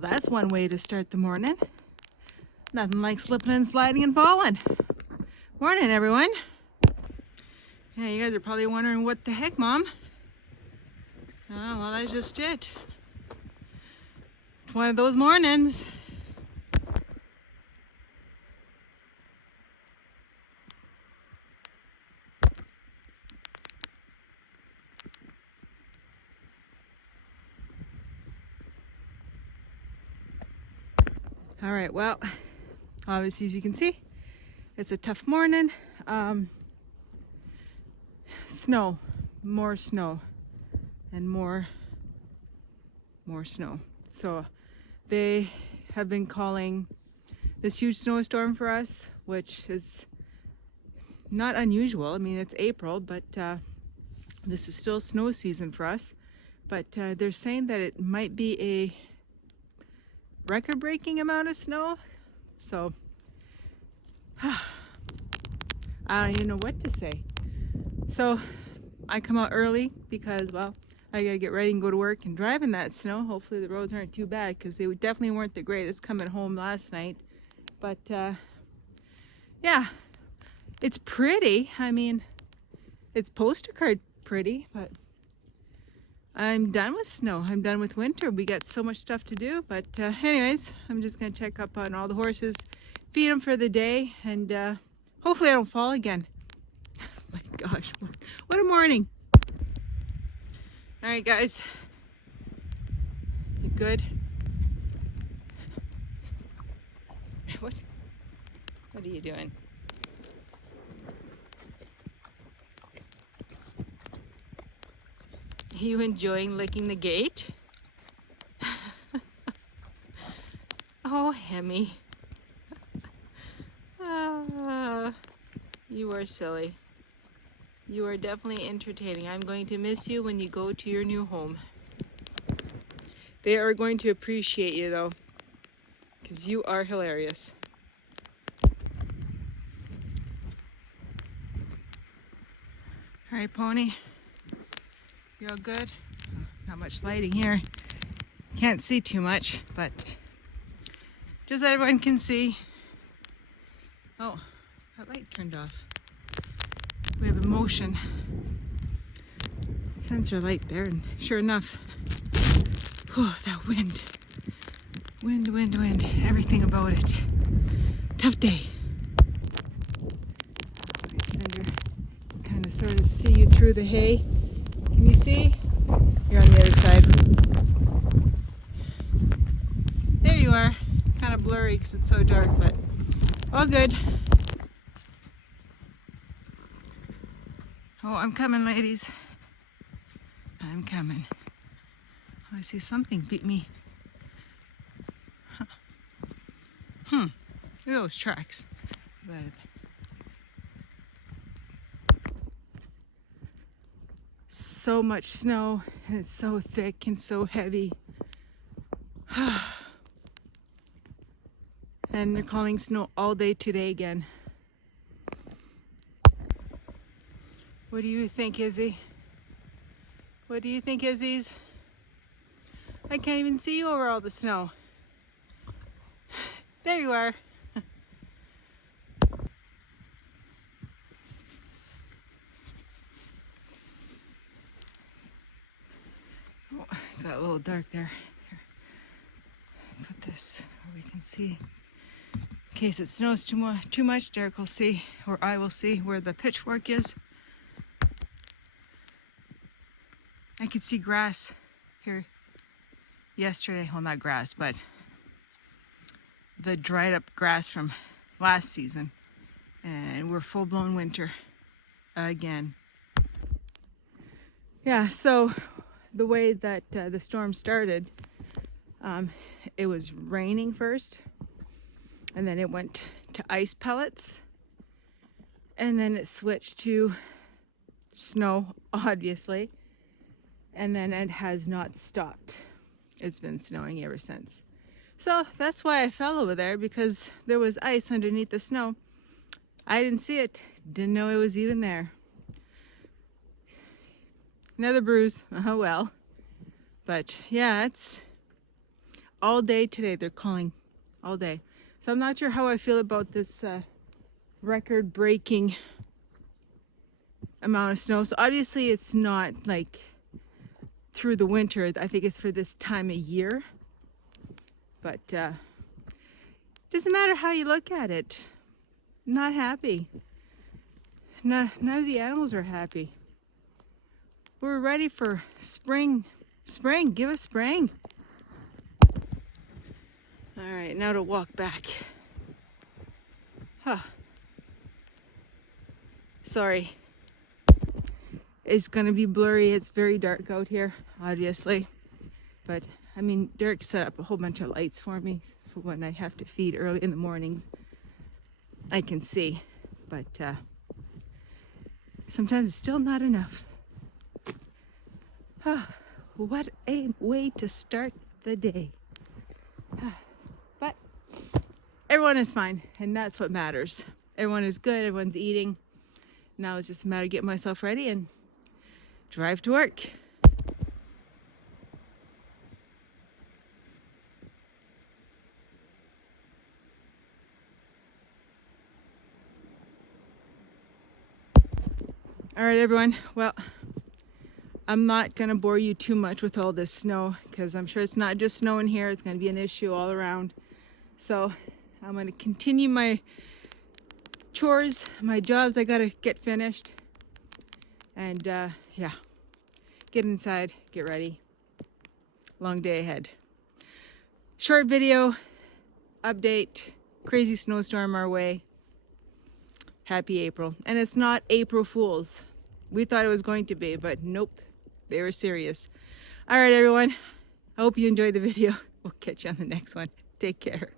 Well, that's one way to start the morning. Nothing like slipping and sliding and falling. Morning, everyone. Yeah, you guys are probably wondering, what the heck, Mom? Oh, well, that's just it. It's one of those mornings. All right, well, obviously, as you can see, it's a tough morning. Snow, more snow, and more snow. So they have been calling this huge snowstorm for us, which is not unusual. I mean, it's April, but this is still snow season for us. But they're saying that it might be a record-breaking amount of snow. So I don't even know what to say. So I come out early because, well, I gotta get ready and go to work and drive in that snow. Hopefully the roads aren't too bad, because they definitely weren't the greatest coming home last night. But yeah, it's pretty. I mean, it's poster card pretty, but I'm done with snow. I'm done with winter. We got so much stuff to do. But anyways, I'm just gonna check up on all the horses, feed them for the day, and hopefully I don't fall again. My gosh, what a morning. All right, guys, you good? What are you doing? Are you enjoying licking the gate? Oh, Hemi. You are silly. You are definitely entertaining. I'm going to miss you when you go to your new home. They are going to appreciate you, though, because you are hilarious. All right, Pony. You all good? Not much lighting here. Can't see too much, but just that everyone can see. Oh, that light turned off. We have a motion sensor light there, and sure enough, oh, that wind, everything about it. Tough day. Cinder, kind of sort of see you through the hay. Can you see? You're on the other side. There you are. Kind of blurry because it's so dark, but all good. Oh, I'm coming, ladies. I'm coming. Oh, I see something beat me. Huh. Look at those tracks. So much snow, and it's so thick and so heavy. And they're calling snow all day today again. What do you think, Izzy? What do you think, Izzy's? I can't even see you over all the snow. There you are. Oh, got a little dark there. Here. Put this where we can see. In case it snows too much, Derek will see, or I will see, where the pitchfork is. I could see grass here yesterday. Well, not grass, but the dried up grass from last season. And we're full-blown winter again. Yeah, so the way that the storm started, it was raining first, and then it went to ice pellets, and then it switched to snow, obviously. And then it has not stopped. It's been snowing ever since. So that's why I fell over there, because there was ice underneath the snow. I didn't see it. Didn't know it was even there. Another bruise. Oh well. But yeah, it's all day today. They're calling all day. So I'm not sure how I feel about this record-breaking amount of snow. So obviously it's not like through the winter. I think it's for this time of year. But doesn't matter how you look at it. I'm not happy. None of the animals are happy. We're ready for spring. Spring, give us spring. All right, now to walk back. Huh. Sorry. It's gonna be blurry. It's very dark out here, obviously. But I mean, Derek set up a whole bunch of lights for me for when I have to feed early in the mornings. I can see, but sometimes it's still not enough. What a way to start the day. But everyone is fine, and that's what matters. Everyone is good, everyone's eating. Now it's just a matter of getting myself ready and drive to work. All right, everyone. Well, I'm not going to bore you too much with all this snow because I'm sure it's not just snow in here. It's going to be an issue all around. So I'm going to continue my chores, my jobs I got to get finished. And yeah, get inside, get ready. Long day ahead. Short video, update, crazy snowstorm our way. Happy April. And it's not April Fools. We thought it was going to be, but nope. They were serious. All right, everyone. I hope you enjoyed the video. We'll catch you on the next one. Take care.